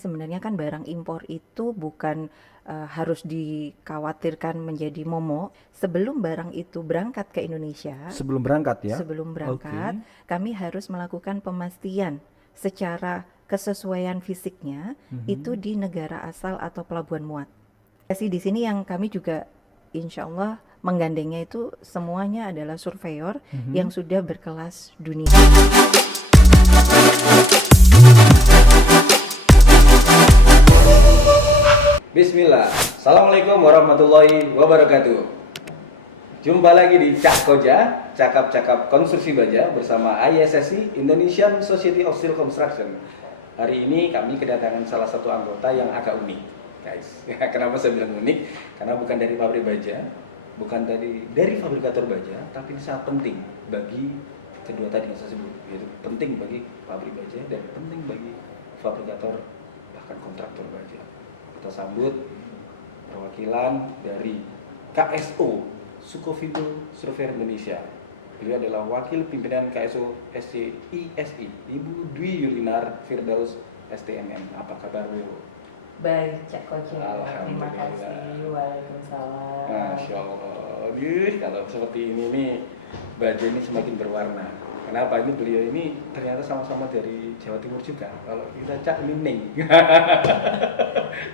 Sebenarnya kan barang impor itu bukan harus dikhawatirkan menjadi momok. Sebelum barang itu berangkat ke Indonesia, Sebelum berangkat ya? sebelum berangkat, Oke. kami harus melakukan pemastian secara kesesuaian fisiknya itu Mhm. di negara asal atau pelabuhan muat. Sih di sini yang kami juga insya Allah menggandengnya itu semuanya adalah surveyor yang Mhm. sudah berkelas dunia. Bismillah. Assalamualaikum warahmatullahi wabarakatuh. Jumpa lagi di Cak Koja, cakap-cakap konstruksi baja bersama ISSI, Indonesian Society of Steel Construction. Hari ini kami kedatangan salah satu anggota yang agak unik, guys. Kenapa saya bilang unik? Karena bukan dari pabrik baja, bukan dari fabrikator baja, tapi sangat penting bagi kedua tadi yang saya sebut, yaitu penting bagi pabrik baja dan penting bagi fabrikator bahkan kontraktor baja. Kita sambut perwakilan dari KSO Sukovindo Surveyor Indonesia. Beliau adalah wakil pimpinan KSO SCISI, Ibu Dwi Yulinar Firdaus STMM. Apa kabar Bu? Baik, Cak Koce. Terima Alhamdulillah. kasih. Waalaikumsalam. Masya Allah. Kalau seperti ini nih, baju ini semakin berwarna. Kenapa? Ini beliau ini ternyata sama-sama dari Jawa Timur juga. Kalau kita cak ini Ning.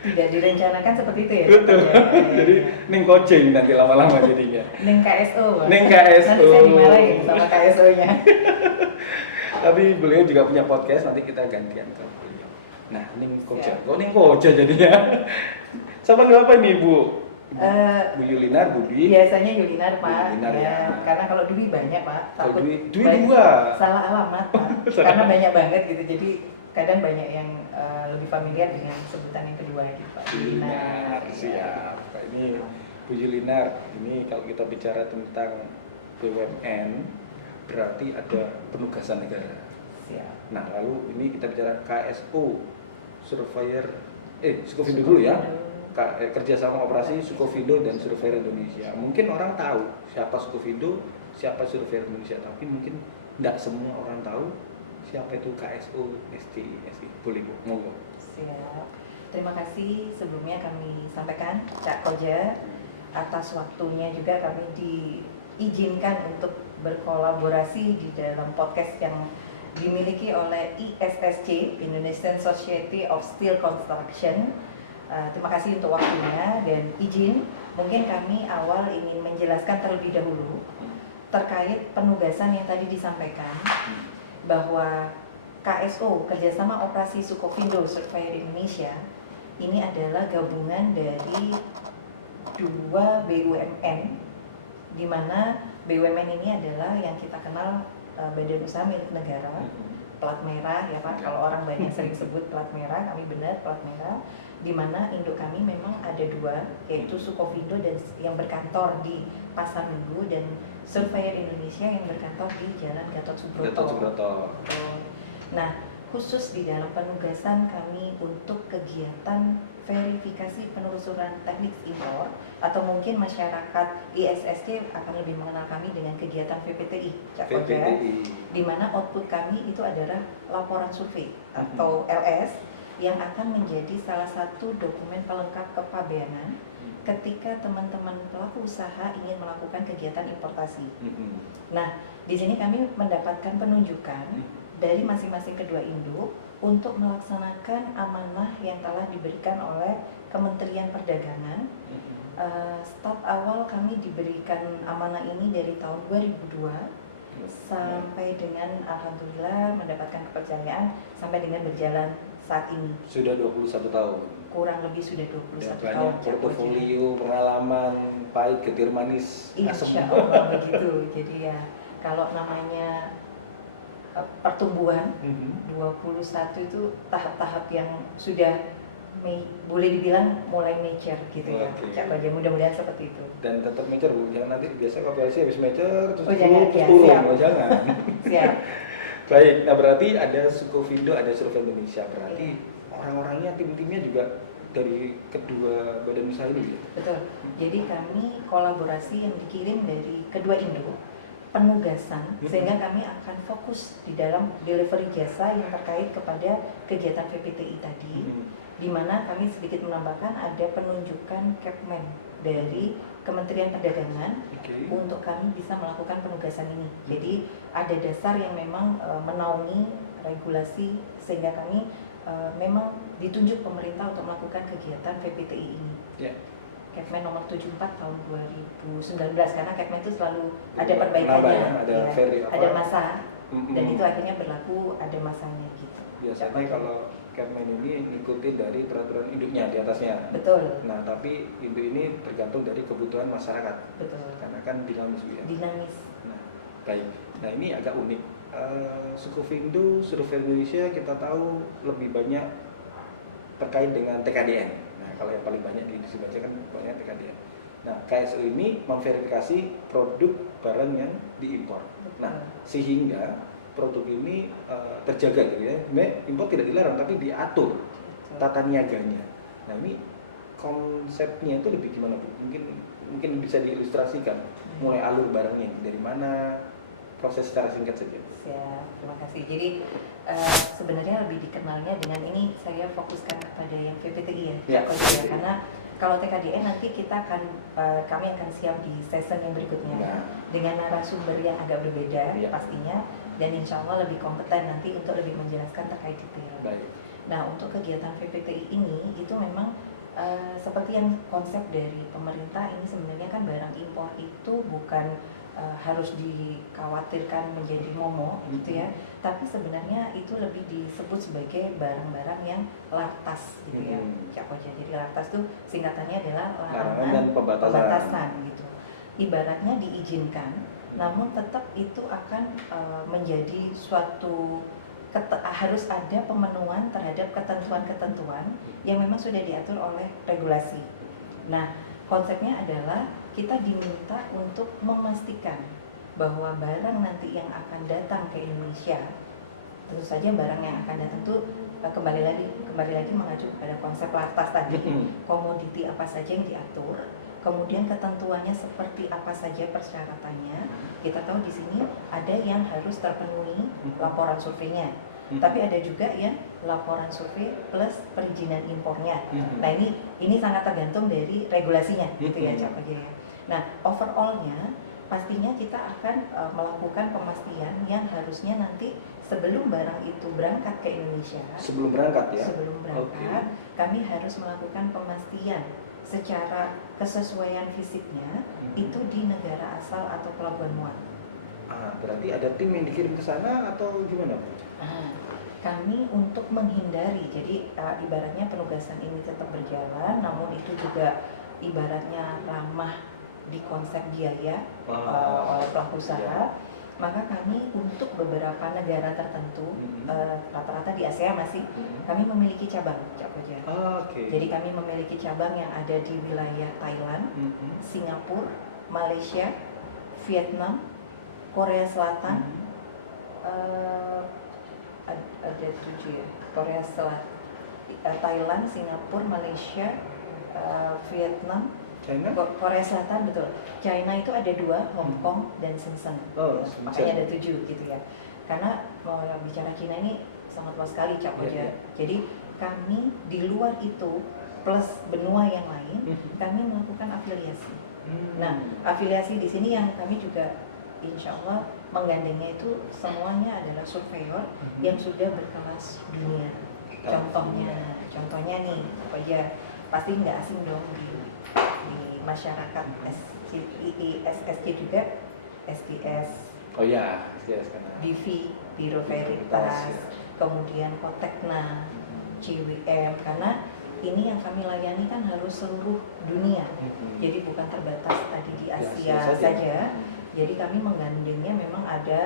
Tidak direncanakan seperti itu ya? Betul. Cak Koce? Jadi Ning Koceng nanti lama-lama jadinya. Neng KSO, Pak. Neng KSO. Nanti saya dimarahin sama KSO-nya. Tapi beliau juga punya podcast, nanti kita gantian ke beliau. Nah, Ning Koja. Siap. Kok Ning Koja jadinya? Sama apa ini, Bu? Eh, Bu Yulinar, Bu Dwi. Biasanya Yulinar, Pak. Yulinar, ya. Karena kalau Dwi banyak, Pak. Kalau Takut Dwi banyak- dua. Salah alamat, Pak. Karena banyak banget gitu. Jadi kadang banyak yang lebih familiar dengan sebutan yang kedua gitu, Pak. Yulinar, siap. Nah, ini Bu Yulinar. Ini kalau kita bicara tentang BUMN, berarti ada penugasan negara. Siap. Nah, lalu ini kita bicara KSO, Surveyor, Sukovindo dulu ya. Kerjasama operasi Sukovindo dan Surveyor Indonesia. Mungkin orang tahu siapa Sukovindo, siapa Surveyor Indonesia, tapi mungkin tidak semua orang tahu siapa itu KSO STISI. Boleh Bu, monggo. Siap. Terima kasih sebelumnya kami sampaikan Cak Koja atas waktunya juga kami diizinkan untuk berkolaborasi di dalam podcast yang dimiliki oleh ISSC, Indonesian Society of Steel Construction. Terima kasih untuk waktunya dan izin mungkin kami awal ingin menjelaskan terlebih dahulu terkait penugasan yang tadi disampaikan bahwa KSO, Kerjasama Operasi Sukovindo Surveyor Indonesia, ini adalah gabungan dari dua BUMN, di mana BUMN ini adalah yang kita kenal badan usaha milik negara, plat merah ya Pak. Kalau orang banyak sering sebut plat merah, kami benar plat merah. Di mana induk kami memang ada dua, yaitu Sukovindo dan yang berkantor di Pasar Minggu dan Surveyor Indonesia yang berkantor di Jalan Gatot Subroto. Gatot Subroto. Nah, khusus di dalam penugasan kami untuk kegiatan verifikasi penelusuran teknik impor atau mungkin masyarakat ISSC akan lebih mengenal kami dengan kegiatan VPTI, Cak Koja, VPTI. di mana output kami itu adalah laporan survei atau LS yang akan menjadi salah satu dokumen pelengkap kepabeanan ketika teman-teman pelaku usaha ingin melakukan kegiatan importasi. Nah, di sini kami mendapatkan penunjukan dari masing-masing kedua induk untuk melaksanakan amanah yang telah diberikan oleh Kementerian Perdagangan. Start awal kami diberikan amanah ini dari tahun 2002 sampai dengan alhamdulillah mendapatkan kepercayaan sampai dengan berjalan saat ini. Sudah 21 tahun. Kurang lebih sudah 21 Ya, tahun. banyak portofolio, pengalaman, pahit, getir, manis, asam. Insya Allah begitu. Jadi ya kalau namanya pertumbuhan 21 itu tahap-tahap yang sudah boleh dibilang mulai mature gitu ya. Oke. Cak Koja, mudah-mudahan seperti itu. Dan tetap mature Bu, jangan nanti biasa KPLC habis mature terus jangan, terus ya, turun, siap. jangan. Siap. Baik, nah berarti ada Sukovindo, ada Surveyor Indonesia, berarti orang-orangnya, tim-timnya juga dari kedua badan usaha ini ya? Betul. Jadi kami kolaborasi yang dikirim dari kedua induk penugasan, sehingga kami akan fokus di dalam delivery jasa yang terkait kepada kegiatan VPTI tadi, di mana kami sedikit menambahkan ada penunjukan Capman dari Kementerian Perdagangan untuk kami bisa melakukan penugasan ini. Jadi ada dasar yang memang menaungi regulasi sehingga kami memang ditunjuk pemerintah untuk melakukan kegiatan VPTI ini. Capman nomor 74 tahun 2019, karena Capman itu selalu ada perbaikannya, ada masa, dan itu akhirnya berlaku ada masanya gitu. Biasanya kalau Capman ini ngikutin dari peraturan induknya di atasnya. Betul. Nah, tapi induk ini tergantung dari kebutuhan masyarakat. Betul. Karena kan dinamis ya. Dinamis. Nah, baik. Nah, ini agak unik. Sukufindo, Survei Indonesia kita tahu lebih banyak terkait dengan TKDN. Nah, kalau yang paling banyak dibaca kan banyak TKDN. Nah, KSU ini memverifikasi produk barang yang diimpor. Nah, sehingga produk ini terjaga gitu ya. Impor tidak dilarang tapi diatur tata niaganya. Nah, ini konsepnya itu lebih gimana Bu? Mungkin bisa diilustrasikan mulai alur barangnya dari mana, proses secara singkat saja. Siap, terima kasih. Jadi sebenarnya lebih dikenalnya dengan ini saya fokuskan kepada yang VPTI ya. Karena kalau TKDN nanti kami akan siap di season yang berikutnya dengan narasumber yang agak berbeda pastinya, dan insya Allah lebih kompeten nanti untuk lebih menjelaskan terkait detail. Baik. Nah, untuk kegiatan VPTI ini itu memang seperti yang konsep dari pemerintah ini sebenarnya kan barang impor itu bukan harus dikhawatirkan menjadi momok gitu ya, tapi sebenarnya itu lebih disebut sebagai barang-barang yang lartas gitu ya, Cak Koja. Jadi lartas itu singkatannya adalah larangan dan pembatasan gitu. Ibaratnya diizinkan, namun tetap itu akan menjadi suatu harus ada pemenuhan terhadap ketentuan-ketentuan yang memang sudah diatur oleh regulasi. Nah, konsepnya adalah kita diminta untuk memastikan bahwa barang nanti yang akan datang ke Indonesia, tentu saja barang yang akan datang itu kembali lagi mengacu kepada konsep lartas tadi, komoditi apa saja yang diatur, kemudian ketentuannya seperti apa saja persyaratannya. Kita tahu di sini ada yang harus terpenuhi laporan surveinya, tapi ada juga yang laporan survei plus perizinan impornya. Nah, ini sangat tergantung dari regulasinya gitu ya, Cak Koja. Nah, overallnya pastinya kita akan melakukan pemastian yang harusnya nanti sebelum barang itu berangkat ke Indonesia. Sebelum berangkat ya? Sebelum berangkat, kami harus melakukan pemastian secara kesesuaian fisiknya itu di negara asal atau pelabuhan muat. Berarti ada tim yang dikirim ke sana atau gimana Bu? Kami untuk menghindari, jadi ibaratnya penugasan ini tetap berjalan, namun itu juga ibaratnya ramah di konsep biaya oleh pelaku usaha, maka kami untuk beberapa negara tertentu, rata-rata di Asia masih, kami memiliki cabang, Cak Koja. Jadi kami memiliki cabang yang ada di wilayah Thailand, Singapura, Malaysia, Vietnam, Korea Selatan, ada 7 ya, Korea Selatan, Thailand, Singapura, Malaysia, Vietnam, China? Korea Selatan, betul. China itu ada 2, Hong Kong dan Shenzhen. Makanya ada 7 gitu ya. Karena mau bicara China ini sangat luas sekali, Cak Koja. Jadi kami di luar itu plus benua yang lain, kami melakukan afiliasi. Nah, afiliasi di sini yang kami juga insya Allah menggandengnya itu semuanya adalah surveyor yang sudah berkelas dunia. Contohnya nih, Cak Koja, pasti nggak asing dong di masyarakat SSC juga, SDS, SDS karena BV, Biro Veritas, kemudian Kotekna, CWM, karena ini yang kami layani kan harus seluruh dunia, jadi bukan terbatas tadi di Asia saja. Jadi kami menggandengnya memang ada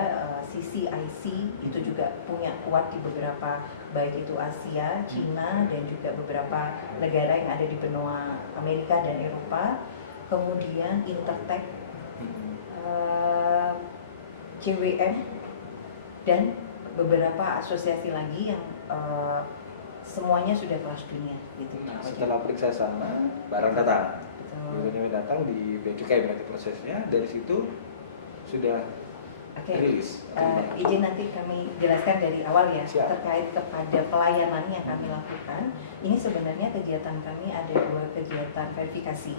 sisi IC itu juga punya kuat di beberapa, baik itu Asia, Cina, dan juga beberapa negara yang ada di benua Amerika dan Eropa. Kemudian Intertek, CWM, dan beberapa asosiasi lagi yang semuanya sudah kelas dunia gitu. Setelah periksa sana, barang datang. Barang datang di bea cukai berarti prosesnya. Dari situ sudah Oke. rilis? Izin nanti kami jelaskan dari awal ya. Siap. Terkait kepada pelayanan yang kami lakukan. Ini sebenarnya kegiatan kami ada 2 kegiatan verifikasi.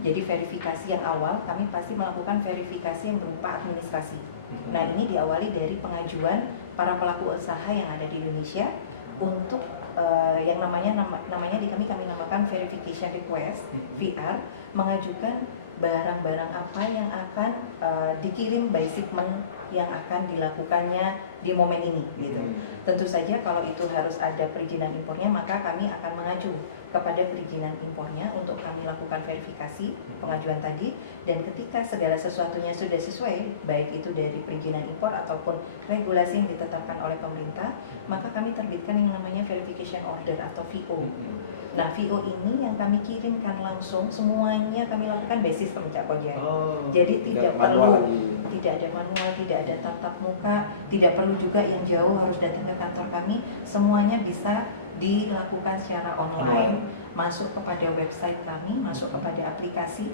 Jadi verifikasi yang awal kami pasti melakukan verifikasi yang berupa administrasi. Nah, ini diawali dari pengajuan para pelaku usaha yang ada di Indonesia untuk yang namanya di kami namakan verification request VR, mengajukan barang-barang apa yang akan dikirim by shipment yang akan dilakukannya di momen ini gitu. Tentu saja kalau itu harus ada perizinan impornya, maka kami akan mengacu kepada perizinan impornya untuk kami lakukan verifikasi pengajuan tadi, dan ketika segala sesuatunya sudah sesuai, baik itu dari perizinan impor ataupun regulasi yang ditetapkan oleh pemerintah, maka kami terbitkan yang namanya verification order atau VO. Nah, VO ini yang kami kirimkan langsung, semuanya kami lakukan by sistem Cak Koja. Jadi tidak perlu, tidak ada manual, tidak ada tatap muka, tidak perlu juga yang jauh harus datang ke kantor kami, semuanya bisa dilakukan secara online, masuk kepada website kami, masuk kepada aplikasi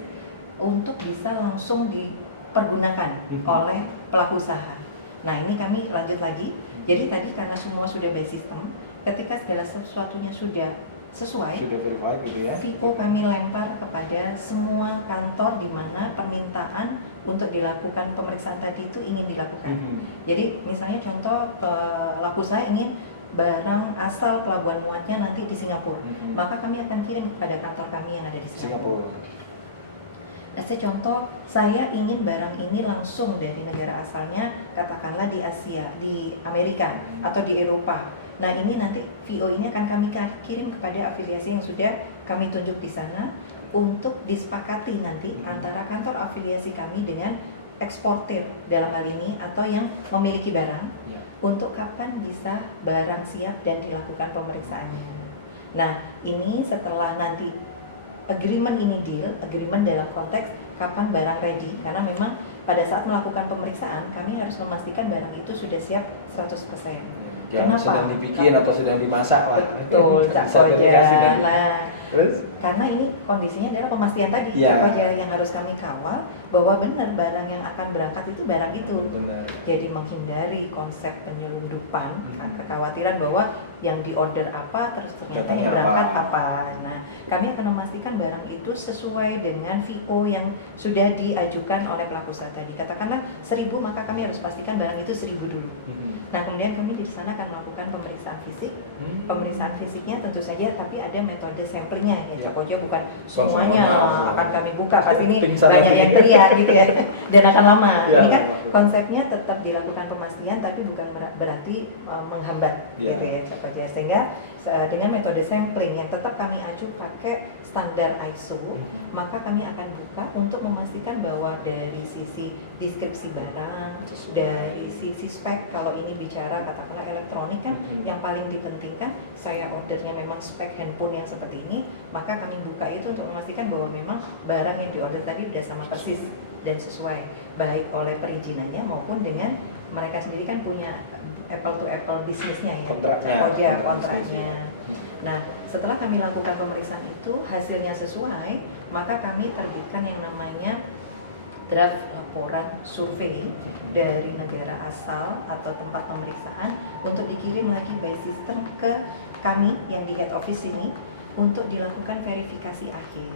untuk bisa langsung dipergunakan oleh pelaku usaha. Nah, ini kami lanjut lagi. Jadi tadi karena semua sudah by system, ketika segala sesuatunya sudah sesuai, Sudah verified gitu ya. VO kami lempar kepada semua kantor di mana permintaan untuk dilakukan pemeriksaan tadi itu ingin dilakukan. Jadi misalnya contoh pelaku usaha ingin barang asal pelabuhan muatnya nanti di Singapura, maka kami akan kirim kepada kantor kami yang ada di Singapura. Nah, saya ingin barang ini langsung dari negara asalnya, katakanlah di Asia, di Amerika atau di Eropa. Nah, ini nanti VO ini akan kami kirim kepada afiliasi yang sudah kami tunjuk di sana untuk disepakati nanti antara kantor afiliasi kami dengan eksportir dalam hal ini atau yang memiliki barang untuk kapan bisa barang siap dan dilakukan pemeriksaannya. Nah, ini setelah nanti agreement ini deal, agreement dalam konteks kapan barang ready, karena memang pada saat melakukan pemeriksaan kami harus memastikan barang itu sudah siap 100%. Yang Kenapa? sedang dibikin atau sedang dimasak lah. Betul, Cak Koja. Kan? Nah, Terus? karena ini kondisinya adalah pemastian tadi, Cak Koja, yang harus kami kawal bahwa benar barang yang akan berangkat itu barang itu. Benar. Jadi menghindari konsep penyelundupan, kekhawatiran bahwa yang diorder apa terus ternyata yang berangkat apa. Nah, kami akan memastikan barang itu sesuai dengan VO yang sudah diajukan oleh pelaku usaha tadi. Katakanlah 1000, maka kami harus pastikan barang itu 1000 dulu. Nah, kemudian kami di sana akan melakukan pemeriksaan fisik. Pemeriksaan fisiknya tentu saja, tapi ada metode sampelnya ya, Cak Koja, bukan semuanya akan kami buka. Pasti ini banyak yang terlihat gitu ya, dan akan lama. Ini kan konsepnya tetap dilakukan pemastian, tapi bukan berarti menghambat gitu ya, Cak Koja. Sehingga dengan metode sampling yang tetap kami acu pakai standar ISO, maka kami akan buka untuk memastikan bahwa dari sisi deskripsi barang, dari sisi spek, kalau ini bicara katakanlah elektronik kan yang paling dipentingkan, saya ordernya memang spek handphone yang seperti ini, maka kami buka itu untuk memastikan bahwa memang barang yang diorder tadi sudah sama persis dan sesuai, baik oleh perizinannya maupun dengan mereka sendiri kan punya apple to apple bisnisnya ya, kontraknya. Nah, setelah kami lakukan pemeriksaan itu, hasilnya sesuai, maka kami terbitkan yang namanya draft laporan survei dari negara asal atau tempat pemeriksaan untuk dikirim lagi by system ke kami yang di head office ini untuk dilakukan verifikasi akhir.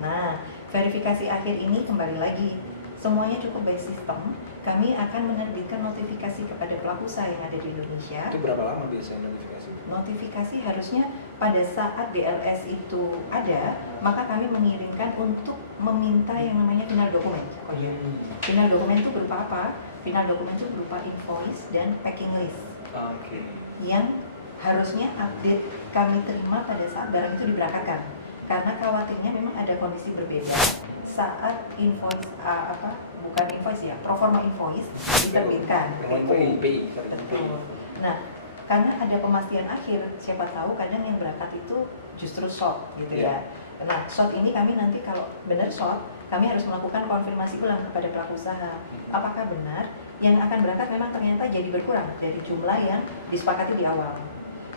Nah, verifikasi akhir ini kembali lagi, semuanya cukup by system. Kami akan menerbitkan notifikasi kepada pelaku usaha yang ada di Indonesia. Itu berapa lama biasanya notifikasi? Notifikasi harusnya pada saat BLS itu ada, maka kami mengirimkan untuk meminta yang namanya final dokumen. Final dokumen itu berupa apa? Final dokumen itu berupa invoice dan packing list. Yang harusnya update kami terima pada saat barang itu diberangkatkan. Karena khawatirnya memang ada kondisi berbeda saat invoice bukan invoice ya, proforma invoice diterbitkan. Betul. Nah, karena ada pemastian akhir, siapa tahu kadang yang berangkat itu justru short gitu ya. Nah, short ini kami nanti kalau benar short, kami harus melakukan konfirmasi ulang kepada pelaku usaha. Apakah benar yang akan berangkat memang ternyata jadi berkurang dari jumlah yang disepakati di awal.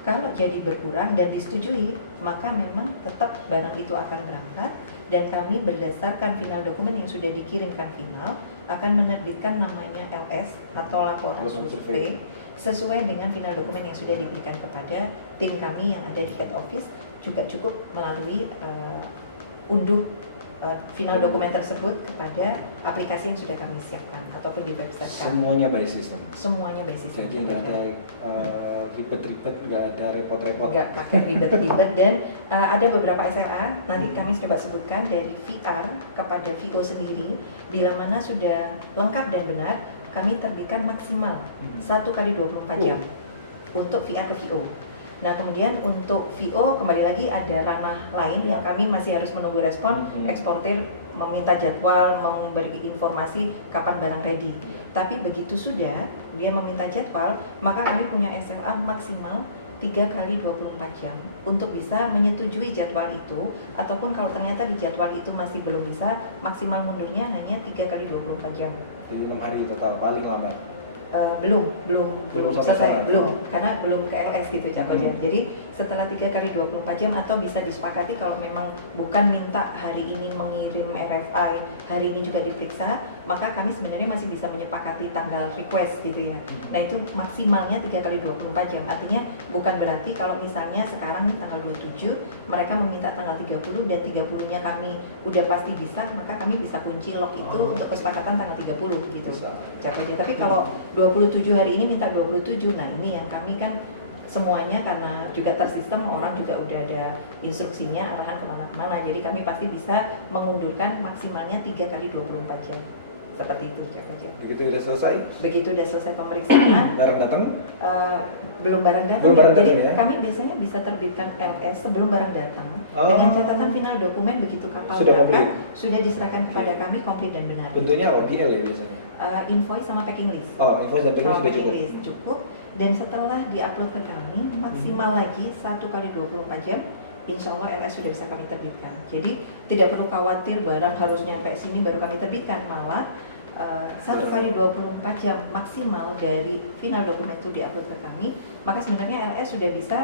Kalau jadi berkurang dan disetujui, maka memang tetap barang itu akan berangkat dan kami berdasarkan final dokumen yang sudah dikirimkan final, akan menerbitkan namanya LS atau laporan survei sesuai dengan final dokumen yang sudah diberikan kepada tim kami yang ada di head office, juga cukup melalui unduh final dokumen tersebut kepada aplikasi yang sudah kami siapkan ataupun di website kami. Semuanya by system. Semuanya by system. Jadi nggak ada ribet-ribet, nggak ada repot-repot. Nggak pakai ribet-ribet, dan ada beberapa SLA nanti kami coba sebutkan dari VR kepada VO sendiri. Bila mana sudah lengkap dan benar, kami terbitkan maksimal 1 kali 24 jam untuk VR ke VO. Nah, kemudian untuk VO kembali lagi ada ranah lain yang kami masih harus menunggu respon. Eksportir meminta jadwal, memberi informasi kapan barang ready. Tapi begitu sudah dia meminta jadwal, maka kami punya SLA maksimal 3 kali 24 jam untuk bisa menyetujui jadwal itu, ataupun kalau ternyata di jadwal itu masih belum bisa, maksimal mundurnya hanya 3 kali 24 jam. Jadi 6 hari total paling lambat. Belum selesai, karena belum ke LS gitu Cak Koja. Jadi setelah 3 kali 24 jam, atau bisa disepakati kalau memang bukan minta hari ini mengirim RFI, hari ini juga diperiksa, maka kami sebenarnya masih bisa menyepakati tanggal request gitu ya. Nah, itu maksimalnya 3 kali 24 jam. Artinya bukan berarti kalau misalnya sekarang nih tanggal 27, mereka meminta tanggal 30 dan 30-nya kami udah pasti bisa, maka kami bisa kunci lock itu untuk kesepakatan tanggal 30 gitu. Cak Koja. Tapi kalau 27 hari ini minta 27, nah ini yang kami kan semuanya karena juga tersistem, orang juga udah ada instruksinya, arahan kemana-mana, jadi kami pasti bisa mengundurkan maksimalnya 3 kali 24 jam. Seperti itu Cak Koja. Begitu udah selesai? Begitu udah selesai pemeriksaan, barang datang? Belum barang datang. Belum barang Jadi datang, ya? kami biasanya bisa terbitkan LS sebelum barang datang. Dengan catatan final dokumen begitu kapal Sudah berangkat, komplit? sudah diserahkan kepada kami komplit dan benar. Bentuknya apa? BL ya biasanya? Invoice sama packing list. Oh, invoice dan packing Sama sudah packing cukup? list cukup. Dan setelah diupload ke kami, maksimal lagi 1 kali 24 jam, insya Allah LS sudah bisa kami terbitkan. Jadi tidak perlu khawatir barang harus nyampe sini baru kami terbitkan, malah 1 kali 24 jam maksimal dari final dokumen itu diupload ke kami, maka sebenarnya LS sudah bisa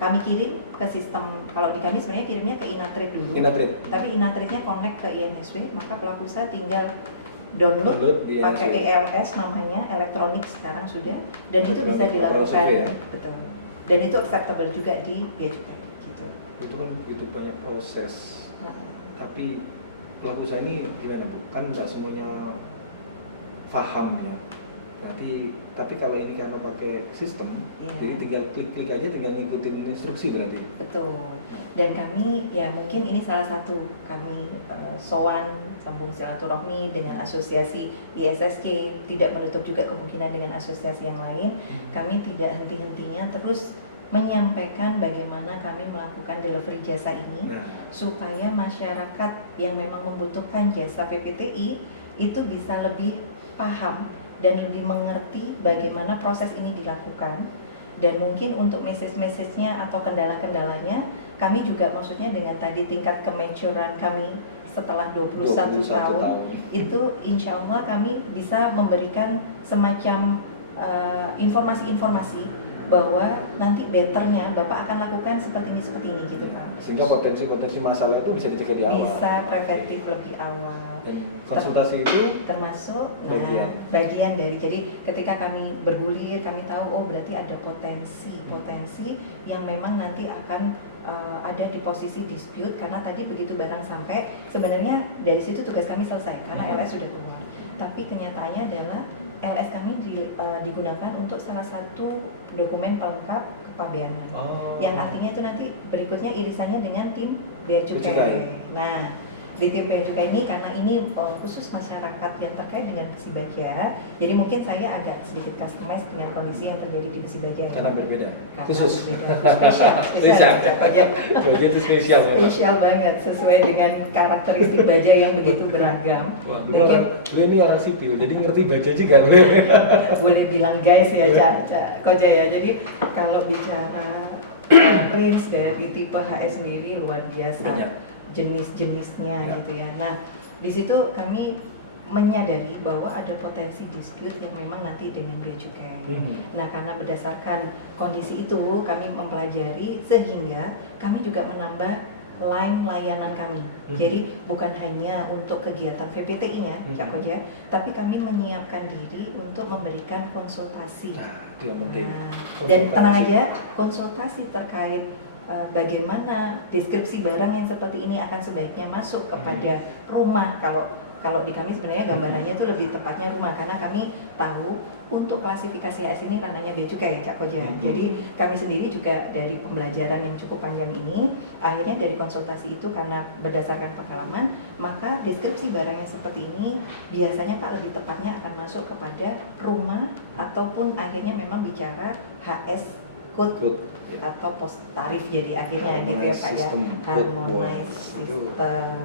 kami kirim ke sistem. Kalau di kami sebenarnya kirimnya ke Inatrade dulu, tapi Inatrade-nya connect ke INSW, maka pelaku usaha tinggal download pakai ELS namanya, elektronik sekarang sudah, dan itu bisa dilakukan, betul. Dan itu acceptable juga di Bea Cukai. Gitu. Itu kan begitu banyak proses. Tapi pelaku usaha ini gimana Bu? Kan nggak semuanya paham ya. Nanti, tapi kalau ini karena pakai sistem, jadi tinggal klik-klik aja, tinggal ngikutin instruksi berarti. Betul. Dan kami ya mungkin ini salah satu kami sowan sambung silaturahmi dengan asosiasi ISSC, tidak menutup juga kemungkinan dengan asosiasi yang lain. Kami tidak henti-hentinya terus menyampaikan bagaimana kami melakukan delivery jasa ini, supaya masyarakat yang memang membutuhkan jasa PPTI itu bisa lebih paham dan lebih mengerti bagaimana proses ini dilakukan. Dan mungkin untuk message-nya atau kendala-kendalanya, kami juga maksudnya dengan tadi tingkat kemajuran kami setelah 21 tahun itu insya Allah kami bisa memberikan semacam informasi-informasi bahwa nanti betternya Bapak akan lakukan seperti ini gitu Pak. Sehingga potensi-potensi masalah itu bisa dicegah di awal. Bisa preventif lebih awal. Dan konsultasi itu termasuk bagian dari, jadi ketika kami bergulir kami tahu oh berarti ada potensi yang memang nanti akan ada di posisi dispute, karena tadi begitu barang sampai sebenarnya dari situ tugas kami selesai karena LS sudah keluar. Tapi kenyataannya adalah LS kami digunakan untuk salah satu dokumen pelengkap kepabeanan, yang artinya itu nanti berikutnya irisannya dengan tim Bea Cukai. Nah, di tim Bea Cukai ini karena ini khusus masyarakat yang terkait dengan besi baja, jadi mungkin saya agak sedikit customize dengan kondisi yang terjadi di besi baja. Karena berbeda, khusus. Spesial. Baja itu spesial memang. Spesial banget, sesuai dengan karakteristik baja yang begitu beragam. Mungkin ini orang sipil, jadi ngerti baja juga. Boleh bilang guys ya, Cak Koja ya. Jadi kalau bicara range dari tipe HS sendiri luar biasa. Banyak. Jenis-jenisnya gitu ya. Nah, di situ kami menyadari bahwa ada potensi dispute yang memang nanti dengan Bea Cukai. Nah, karena berdasarkan kondisi itu kami mempelajari sehingga kami juga menambah line layanan kami. Jadi bukan hanya untuk kegiatan VPTI-nya, Cak Koja, tapi kami menyiapkan diri untuk memberikan konsultasi. Nah, itu yang penting. Dan tenang aja, konsultasi terkait bagaimana deskripsi barang yang seperti ini akan sebaiknya masuk kepada rumah. Kalau di kami sebenarnya gambarannya itu lebih tepatnya rumah, karena kami tahu untuk klasifikasi AS ini ranahnya bea cukai ya Cak Koja. Jadi kami sendiri juga dari pembelajaran yang cukup panjang ini, akhirnya dari konsultasi itu karena berdasarkan pengalaman, maka deskripsi barang yang seperti ini biasanya Pak lebih tepatnya akan masuk kepada rumah ataupun akhirnya memang bicara HS code atau pos tarif, jadi akhirnya gitu ya Pak ya, harmonize system.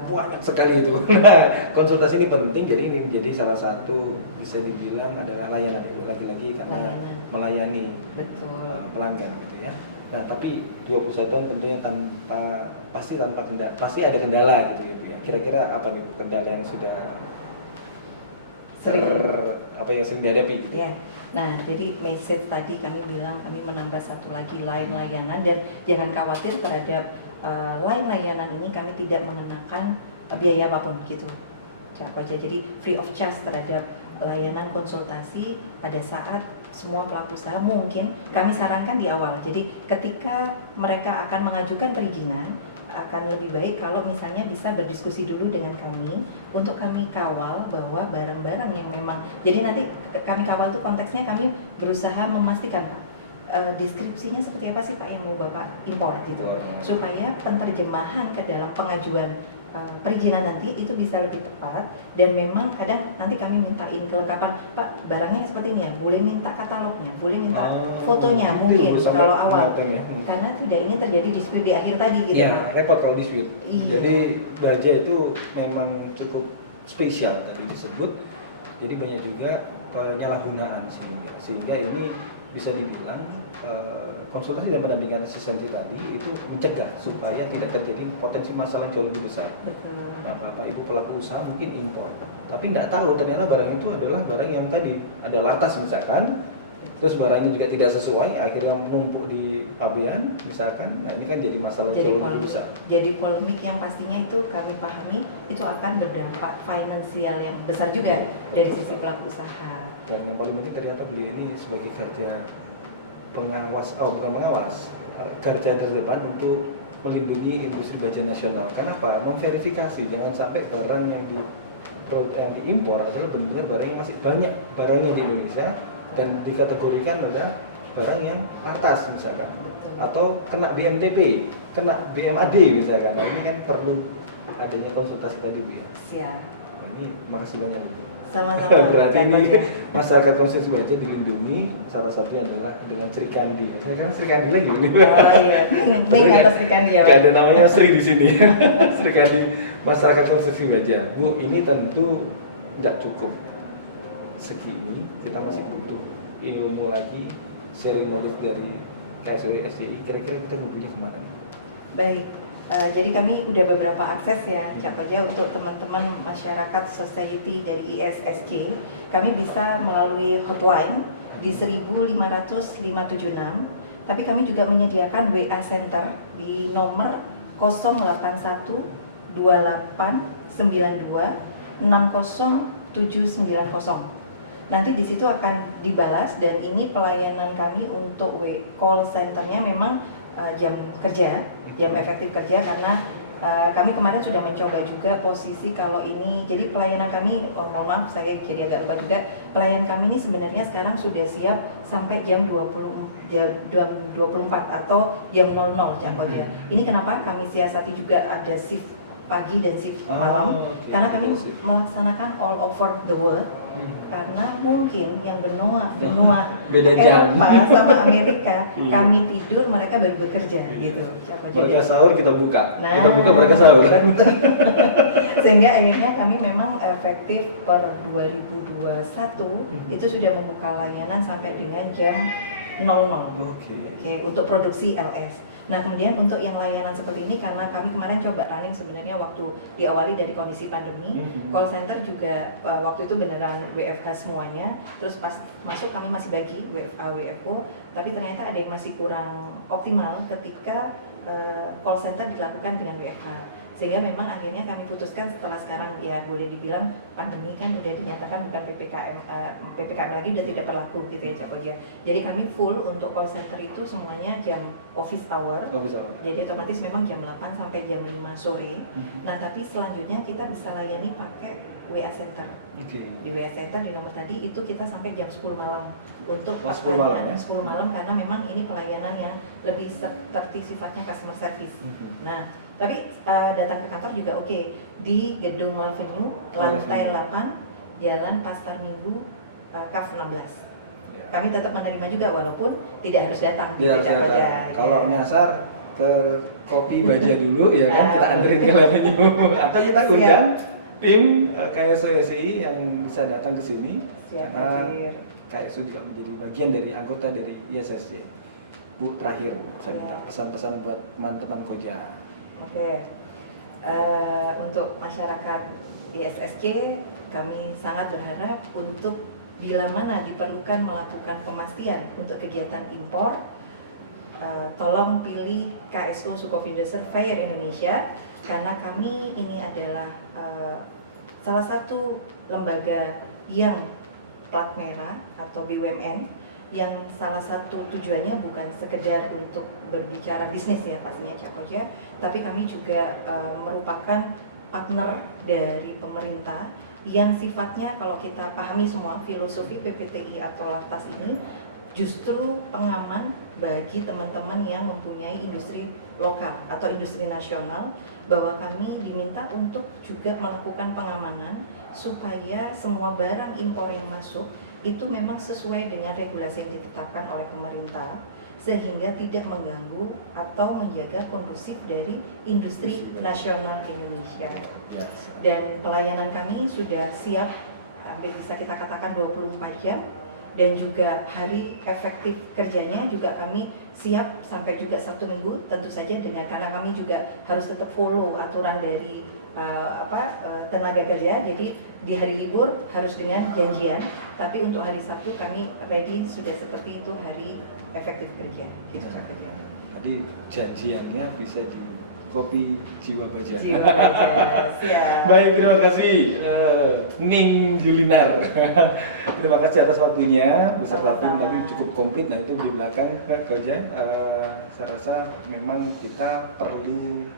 Banyak sekali itu. Nah, konsultasi ini penting, jadi ini menjadi salah satu bisa dibilang adalah layanan itu lagi-lagi karena melayani pelanggan gitu ya. Nah, tapi 21 tahun tentunya pasti ada kendala gitu ya. Kira-kira apa nih kendala yang sudah sering dihadapi gitu? Ya. Nah, jadi message tadi kami bilang kami menambah satu lagi line layanan, dan jangan khawatir terhadap line layanan ini kami tidak mengenakan biaya apapun gitu. Jadi free of charge terhadap layanan konsultasi pada saat semua pelaku usaha. Mungkin kami sarankan di awal. Jadi ketika mereka akan mengajukan perizinan, akan lebih baik kalau misalnya bisa berdiskusi dulu dengan kami untuk kami kawal bahwa barang-barang yang memang, jadi nanti kami kawal itu konteksnya kami berusaha memastikan Pak deskripsinya seperti apa sih Pak yang mau Bapak impor gitu, supaya penerjemahan ke dalam pengajuan perizinan nanti itu bisa lebih tepat. Dan memang kadang nanti kami mintain kelengkapan, Pak barangnya seperti ini ya, boleh minta katalognya, boleh minta fotonya mungkin kalau awal ya. Karena tidak ingin terjadi dispute di akhir tadi gitu ya, Pak. repot kalau dispute. Iya. Jadi baja itu memang cukup spesial tadi disebut, jadi banyak juga penyalahgunaan sehingga ini bisa dibilang konsultasi dan pendampingan asistensi tadi itu mencegah supaya tidak terjadi potensi masalah yang jauh lebih besar. Betul. Nah, Bapak Ibu pelaku usaha mungkin impor, tapi tidak tahu ternyata barang itu adalah barang yang tadi ada latas misalkan, terus barangnya juga tidak sesuai, akhirnya menumpuk di pabean misalkan. Nah, ini kan jadi masalah jauh lebih besar. Jadi polemik yang pastinya itu kami pahami itu akan berdampak finansial yang besar juga dari sisi pelaku usaha. Dan yang paling penting ternyata beliau ini sebagai garda pengawas, garda terdepan untuk melindungi industri baja nasional. Kenapa? Memverifikasi, jangan sampai barang yang diimpor adalah benar-benar barang yang masih banyak barangnya di Indonesia dan dikategorikan adalah barang yang atas misalkan, atau kena BMTP, kena BMAD misalkan. Nah, ini kan perlu adanya konsultasi tadi Bu ya. Siap. Nah, ini makasih banyak Bu. Sama-sama. Berarti ini masyarakat konsumsi baja dilindungi, salah satunya adalah dengan Sri Kandi. Saya kan Sri Kandi lagi ini. Oh iya, ini atas Sri Kandi ya. Gak ada namanya Sri di sini. Sri Kandi masyarakat konsumsi baja. Bu, ini tentu tidak cukup segini. Kita masih butuh ilmu lagi, sharing knowledge dari KSW SDI. Kira-kira kita ngobrolnya kemana nih? Baik. Jadi kami udah beberapa akses ya Cak Koja untuk teman-teman masyarakat society dari ISSC. Kami bisa melalui hotline di 15576. Tapi kami juga menyediakan WA center di nomor 081 28 92 60790. Nanti di situ akan dibalas, dan ini pelayanan kami untuk call centernya memang jam kerja, jam efektif kerja, karena kami kemarin sudah mencoba juga posisi kalau ini, jadi pelayanan kami, mohon maaf saya jadi agak lupa juga, pelayanan kami ini sebenarnya sekarang sudah siap sampai jam 24 atau jam 00 Cak Koja. Ini kenapa kami siasati juga ada shift pagi dan shift malam, karena kami melaksanakan all over the world. Karena mungkin yang benua Eropa sama Amerika, kami tidur mereka baru bekerja gitu. Mereka sahur kita buka, nah, kita buka mereka sahur. Sehingga akhirnya kami memang efektif per 2021 itu sudah membuka layanan sampai dengan jam 00. Oke, untuk produksi LS. Nah, kemudian untuk yang layanan seperti ini, karena kami kemarin coba running sebenarnya waktu diawali dari kondisi pandemi, call center juga waktu itu beneran WFH semuanya. Terus pas masuk kami masih bagi WFA, WFO, tapi ternyata ada yang masih kurang optimal ketika call center dilakukan dengan WFH. Sehingga memang akhirnya kami putuskan setelah sekarang ya boleh dibilang pandemi kan udah dinyatakan bukan PPKM lagi, udah tidak berlaku gitu ya Cak Koja. Jadi kami full untuk call center itu semuanya jam office hour. Jadi otomatis memang jam 8 sampai jam 5 sore. Nah tapi selanjutnya kita bisa layani pakai WA center. Di WA center di nomor tadi itu kita sampai jam 10 malam untuk 10 malam, ya? 10 malam karena memang ini pelayanan yang lebih seperti sifatnya customer service. Nah tapi datang ke kantor juga oke. Di Gedung Avenue lantai 8 Jalan Pasar Minggu KAF 16. Kami tetap menerima juga walaupun tidak harus datang. Kalau nyasar ke Kopi Baja dulu ya kan, kita anterin ke Avenue atau kita undang tim KSO-SI yang bisa datang ke sini. Karena KSO juga menjadi bagian dari anggota dari ISSJ. Bu, terakhir saya minta pesan-pesan buat teman-teman Koja. Oke. Untuk masyarakat ISSJ kami sangat berharap untuk bila mana diperlukan melakukan pemastian untuk kegiatan impor, tolong pilih KSO Sukovindo Surveyor Indonesia karena kami ini adalah salah satu lembaga yang plat merah atau BUMN yang salah satu tujuannya bukan sekedar untuk berbicara bisnis ya pastinya Cak Koja, tapi kami juga merupakan partner dari pemerintah yang sifatnya kalau kita pahami semua filosofi PPTI atau Lantas ini justru pengaman bagi teman-teman yang mempunyai industri lokal atau industri nasional, bahwa kami diminta untuk juga melakukan pengamanan supaya semua barang impor yang masuk itu memang sesuai dengan regulasi yang ditetapkan oleh pemerintah sehingga tidak mengganggu atau menjaga kondusif dari industri nasional Indonesia. Dan pelayanan kami sudah siap, hampir bisa kita katakan 24 jam, dan juga hari efektif kerjanya juga kami siap sampai juga Sabtu Minggu tentu saja dengan karena kami juga harus tetap follow aturan dari tenaga kerja. Jadi di hari libur harus dengan janjian, tapi untuk hari Sabtu kami ready sudah seperti itu hari efektif kerja. Gitu saja. Tadi janjiannya bisa di Kopi Jiwa Baja. Jiwa Baja, siap. Baik, terima kasih Ning Julinar. Terima kasih atas waktunya, beserta tim tapi cukup komplit. Nah itu di belakang kerja. Saya rasa memang kita perlu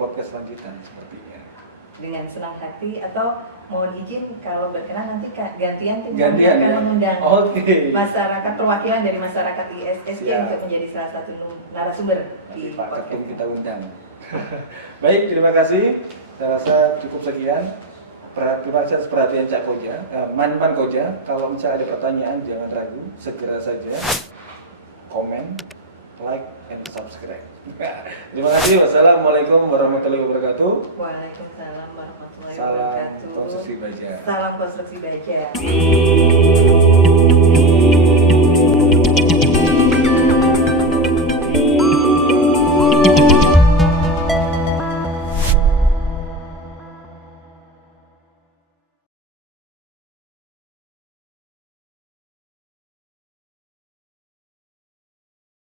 podcast lanjutan sepertinya. Dengan senang hati, atau mohon izin kalau berkenan nanti gantian tim kami akan mengundang masyarakat perwakilan dari masyarakat ISSJ untuk menjadi salah satu narasumber di Pak podcast. Ketum kita undang. Baik, terima kasih. Saya rasa cukup sekian. Terima kasih atas perhatian Cak Koja, Man Koja. Kalau misalnya ada pertanyaan jangan ragu, segera saja komen, like, and subscribe. Terima kasih. Wassalamualaikum warahmatullahi wabarakatuh. Waalaikumsalam warahmatullahi Salam wabarakatuh. konstruksi baja. Salam konstruksi baja.